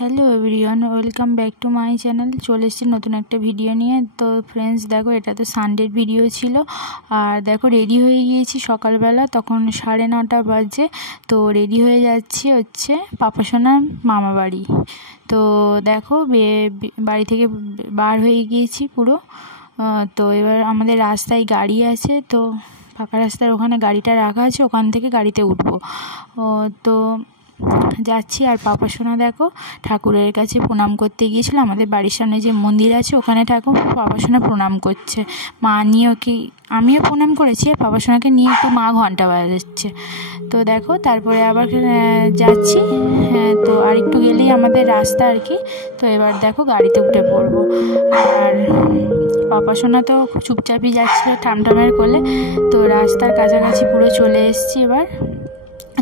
Hello everyone, welcome back to my channel. চলে এসেছি নতুন একটা ভিডিও নিয়ে। তো ফ্রেন্ডস দেখো, এটা তো সানডের ভিডিও ছিল। আর দেখো রেডি হয়ে গিয়েছি সকালবেলা, তখন 9:30 বাজে। তো রেডি হয়ে যাচ্ছি হচ্ছে পাপাসোনার মামা বাড়ি। তো দেখো বাড়ি থেকে বার হয়ে গিয়েছি পুরো। তো এবার আমাদের রাস্তায় গাড়ি আছে, তো ফাঁকা রাস্তার ওখানে গাড়িটা রাখা আছে, ওখান থেকে গাড়িতে উঠবো। তো যাচ্ছি। আর পাপাসোনা দেখো ঠাকুরের কাছে প্রণাম করতে গিয়েছিল। আমাদের বাড়ির সামনে যে মন্দির আছে ওখানে ঠাকুর পাপাসোনা প্রণাম করছে। মা নিয়ে ওকে, আমিও প্রণাম করেছি, পাপাসোনাকে নিয়ে একটু মা ঘন্টা বাজাচ্ছে। তো দেখো তারপরে আবার যাচ্ছি। তো আর একটু গেলেই আমাদের রাস্তা আর কি। তো এবার দেখো গাড়িতে উঠে পড়বো। আর পাপাসোনা তো চুপচাপই যাচ্ছিল ঠামঠামের কোলে। তো রাস্তার কাছাকাছি পুরো চলে এসেছি এবার।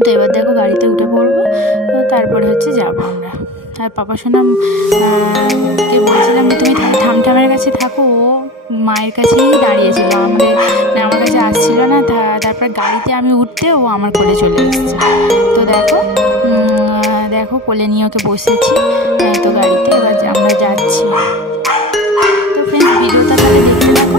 তো এবার দেখো গাড়িতে উঠে পড়বো, তারপরে হচ্ছে যাবো আমরা। আর পাপাসোনা কে বলছিলাম যে তুমি ঠামঠামের কাছে থাকো, ও মায়ের কাছেই দাঁড়িয়েছিল, আমার কাছে আসছিল না। তারপর গাড়িতে আমি উঠতে ও আমার কোলে চলে এসেছে। তো দেখো কোলে নিয়ে ওকে বসেছি। তো গাড়িতে এবার আমরা যাচ্ছি। তো ফ্রেন্ডস ভিডিওটা তাহলে দেখতে থাকো।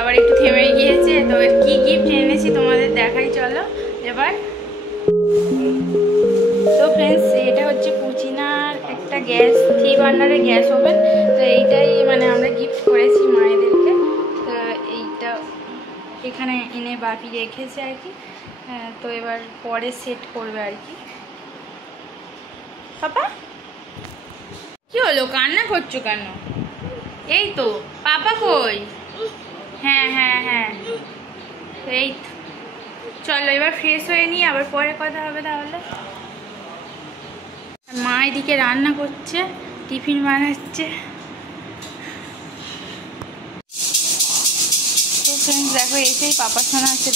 আবার একটু থেমে গিয়েছে। তো কি গিফট এনেছি তোমাদের দেখাই, চলো এবার। তো ফ্রেন্ডস এটা হচ্ছে কুচিনার একটা গ্যাস, 3 বার্নারের গ্যাস ওভেন। তো এইটাই আমরা গিফট করেছি মায়েদেরকে। তো এইটা এখানে এনে বাপি রেখেছে আর কি। তো এবার পরে সেট করবে আর কি। পাপা কি হলো, কান্না করছো কেন? এই তো পাপা কই? হ্যাঁ হ্যাঁ হ্যাঁ, এই তো চলো এবার ফ্রেশ হয়ে নিই, আবার পরে কথা হবে তাহলে। মা এদিকে রান্না করছে, টিফিন বানাচ্ছে। তো ফ্রেন্ডস দেখো এসেই পাপাসোনা আছে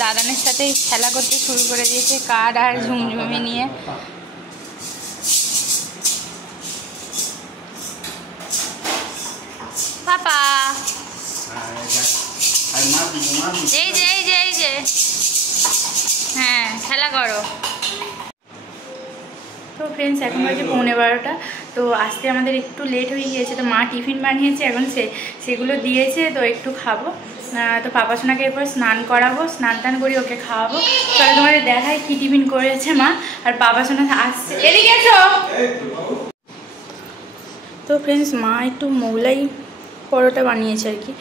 দাদানের সাথে খেলা করতে শুরু করে দিয়েছে, কাঠ আর ঝুমঝুমি নিয়ে। পাপা এই যে এই যে এই যে, হ্যাঁ খেলা করো। তো ফ্রেন্ডস এখন বাজে 11:15। তো আসতে আমাদের একটু লেট হয়ে গিয়েছে। তো মা টিফিন বানিয়েছে, এখন সেগুলো দিয়েছে, তো একটু খাবো। তো পাপাসোনাকে এরপর স্নান করাবো, স্নান টান করি ওকে খাওয়াবো। তাহলে তোমাদের দেখাই কি টিফিন করেছে মা। আর পাপাসোনা আসছে, এদিকে এসো। তো ফ্রেন্ডস মা একটু মোগলাই পরোটা বানিয়েছে আর কি,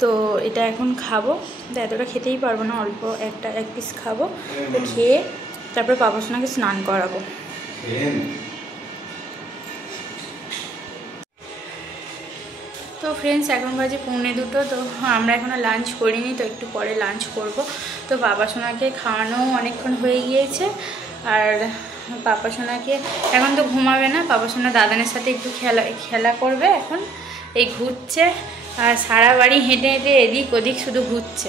তো এটা এখন খাবো। তো এতটা খেতেই পারবো না, অল্প এক পিস খাবো। তো খেয়ে তারপরে বাবা সোনাকে স্নান করাবো। তো ফ্রেন্ডস এখন বাজে 1:45। তো আমরা এখনও লাঞ্চ করিনি, তো একটু পরে লাঞ্চ করব। তো বাবা সোনাকে খাওয়ানো অনেকক্ষণ হয়ে গিয়েছে, আর পাপা সোনাকে এখন তো ঘুমাবে না, পাপা সোনা দাদানের সাথে একটু খেলা করবে। এখন এই ঘুরছে, আর সারা বাড়ি হেঁটে হেঁটে এদিক ওদিক শুধু ঘুরছে।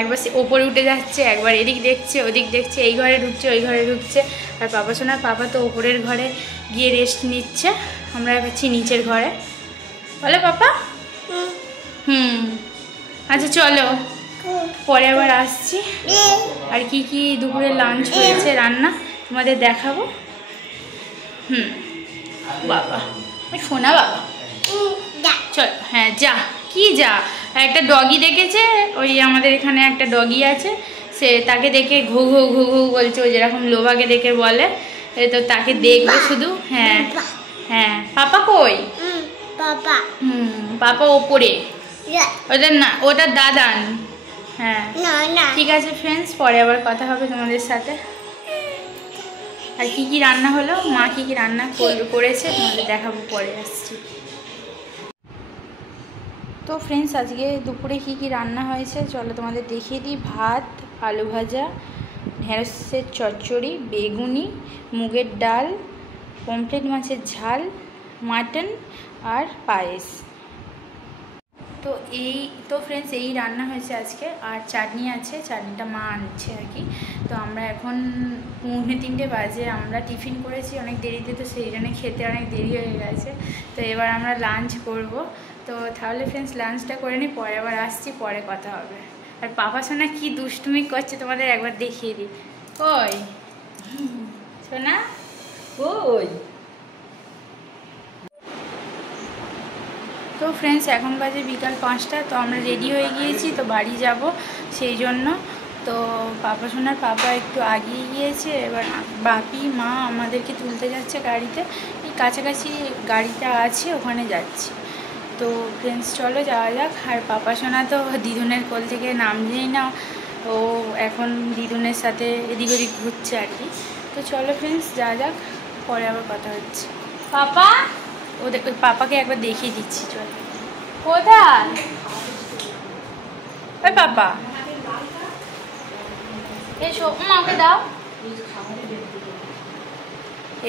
একবার ওপরে উঠে যাচ্ছে, একবার এদিক দেখছে ওদিক দেখছে, এই ঘরে ঢুকছে ওই ঘরে ঢুকছে। আর পাপা সোনার পাপা তো ওপরের ঘরে গিয়ে রেস্ট নিচ্ছে, আমরা যাচ্ছি নিচের ঘরে। বলো পাপা। আচ্ছা চলো, পরে আবার আসছি। আর কি কি দুপুরে লাঞ্চ হয়েছে রান্না তোমাদের দেখাবো। বাবা শোনা বাবা, চল। হ্যাঁ যা, কি যা, একটা ডগি দেখেছে, ওই আমাদের এখানে একটা ডগি আছে, সে তাকে দেখে ঘু ঘু ঘু ঘু বলছে, ওই যেরকম লোভাকে দেখে বলে, তো তাকে দেখবে শুধু। হ্যাঁ হ্যাঁ, পাপা কই? পাপা পাপা ওপরে, ওটা না, ওটা দাদান। হ্যাঁ ঠিক আছে ফ্রেন্ডস, পরে আবার কথা হবে তোমাদের সাথে। আর কি কি রান্না হলো, মা কি কি রান্না করেছে তোমাদের দেখাবো, পরে আসছি। তো ফ্রেন্ডস আজকে দুপুরে কি কি রান্না হয়েছে চলো তোমাদের দেখিয়ে দিই। ভাত, আলু ভাজা, ঢেঁড়সের চচ্চড়ি, বেগুনি, মুগের ডাল, পমফ্রেট মাছের ঝাল, মাটন আর পায়েস। তো ফ্রেন্ডস এই রান্না হয়েছে আজকে। আর চাটনি আছে, চাটনিটা মা আনছে আর কি। তো আমরা এখন 3:30 বাজে, আমরা টিফিন করেছি অনেক দেরিতে, তো সেই জন্য খেতে অনেক দেরি হয়ে গেছে। তো এবার আমরা লাঞ্চ করব। তো তাহলে ফ্রেন্ডস লাঞ্চটা করে নিই, পরে আবার আসছি, পরে কথা হবে। আর পাপা সোনা কি দুষ্টুমি করছে তোমাদের একবার দেখিয়ে দিই। কই সোনা, কই? তো ফ্রেন্ডস এখন বাজে বিকাল 5টা। তো আমরা রেডি হয়ে গিয়েছি, তো বাড়ি যাব সেই জন্য। তো পাপা সোনার পাপা একটু আগিয়ে গিয়েছে, এবার বাপি মা আমাদেরকে তুলতে যাচ্ছে গাড়িতে। এই কাছাকাছি গাড়িটা আছে, ওখানে যাচ্ছি। তো ফ্রেন্ডস চলো যাওয়া যাক। আর পাপা সোনা তো দিদুনের কোল থেকে নামছেই না, ও এখন দিদুনের সাথে এদিক ওদিক ঘুরছে আর কি। তো চলো ফ্রেন্ডস যাওয়া যাক, পরে আবার কথা হচ্ছে। পাপা, ওই পাপাকে একবার দেখিয়ে দিচ্ছি, চলো। কোথায় ওই পাপা? এসো, মাকে দাও।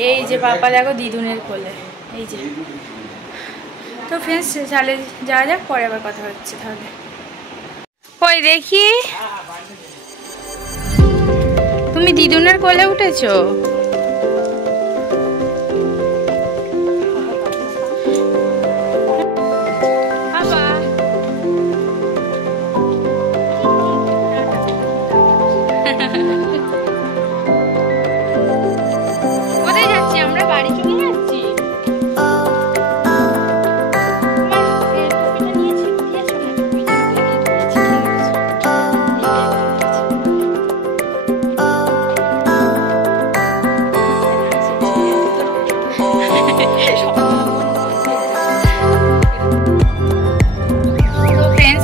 এই যে পাপা দেখো দিদুনের কোলে, এই যে। তো ফ্রেন্ডস তাহলে যাওয়া যাক, পরে আবার কথা হচ্ছে তাহলে। ওই দেখি, তুমি দিদুনের কোলে উঠেছো? কোথায় যাচ্ছি আমরা? বাড়ি চলে যাচ্ছি।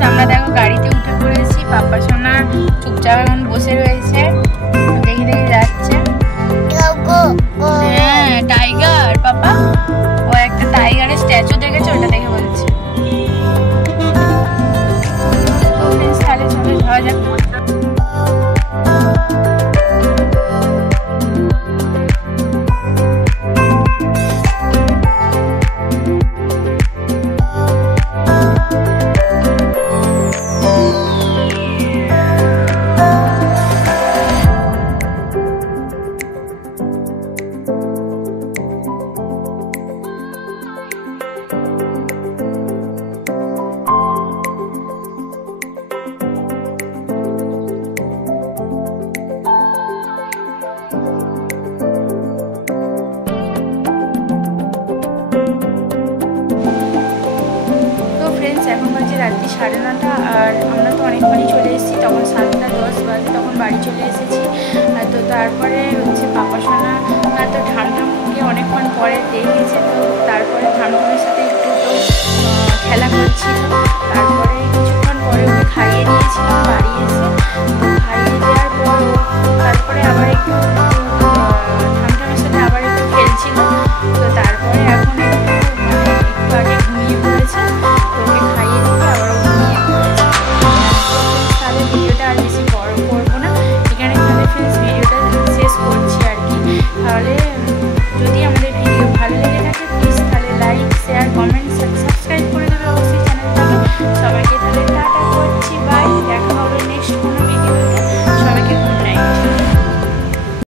আমরা দেখো গাড়িতে উঠে পড়েছি, পাপা সোনা চুপচাপ এখন বসে রয়েছে, দেখে দেখে যাচ্ছে। হ্যাঁ টাইগার পাপা, ও একটা টাইগারের স্ট্যাচু দেখেছে, ওটা দেখে বলছে। তাহলে চলে যাওয়া যাক। রাত্রি 9:30, আর আমরা তো অনেকক্ষণই চলে এসেছি, তখন 7:10 বাজে, তখন বাড়ি চলে এসেছি। তো তারপরে হচ্ছে পাপা সোনা তো ঠামঠামকে অনেকক্ষণ পরে দেখেছে, তো তারপরে ঠামঠামের সাথে একটু তো খেলা করছিল।